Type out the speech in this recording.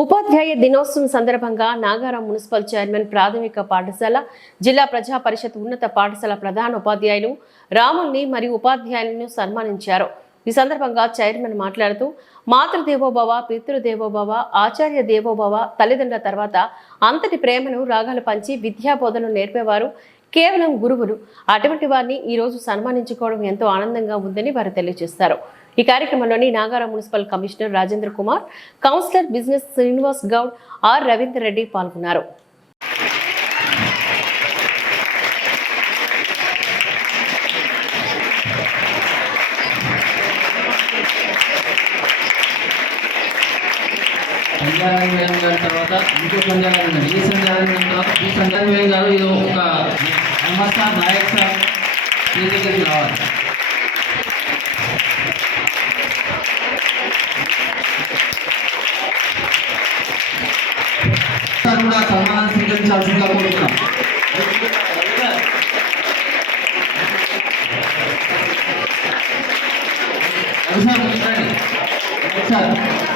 ఉపాధ్యాయ దినోత్సవం సందర్భంగా Nagaram municipal chairman ప్రాథమిక పాఠశాల జిల్లా ప్రజా పరిషత్ ఉన్నత పాఠశాల ప్రధాన ఉపాధ్యాయులు రాముల్ని మరియు ఉపాధ్యాయులను సన్మానించారు. ఈ సందర్భంగా చైర్మన్ మాట్లాడుతూ మాతృదేవోభవ, పితృదేవోభవ, ఆచార్య దేవోభవ, తల్లిదండ్రుల తర్వాత అంతటి ప్రేమను రాగాలు పంచి విద్యా బోధనలు నేర్పేవారు కేవలం గురువులు. అటువంటి వారిని ఈ రోజు సన్మానించుకోవడం ఎంతో ఆనందంగా ఉందని వారు తెలియజేస్తారు. ఈ కార్యక్రమంలోని Nagaram municipal commissioner Rajendra Kumar, councillor బిజినెస్ శ్రీనివాస్ గౌడ్, ఆర్ రవీందర్ రెడ్డి పాల్గొన్నారు. సంధ్యారాయణ గారి తర్వాత ఇంకో సంధ్యారాయణ, ఈ సంధ్యారాయణ తర్వాత ఈ సంధ్యారాయణ గారు ఇది ఒక నమస్కార్ నాయక్ సార్ దగ్గరికి రావాలి. సార్ కూడా సన్మానం స్వీకరించాల్సిందిగా కోరుతున్నాం. సార్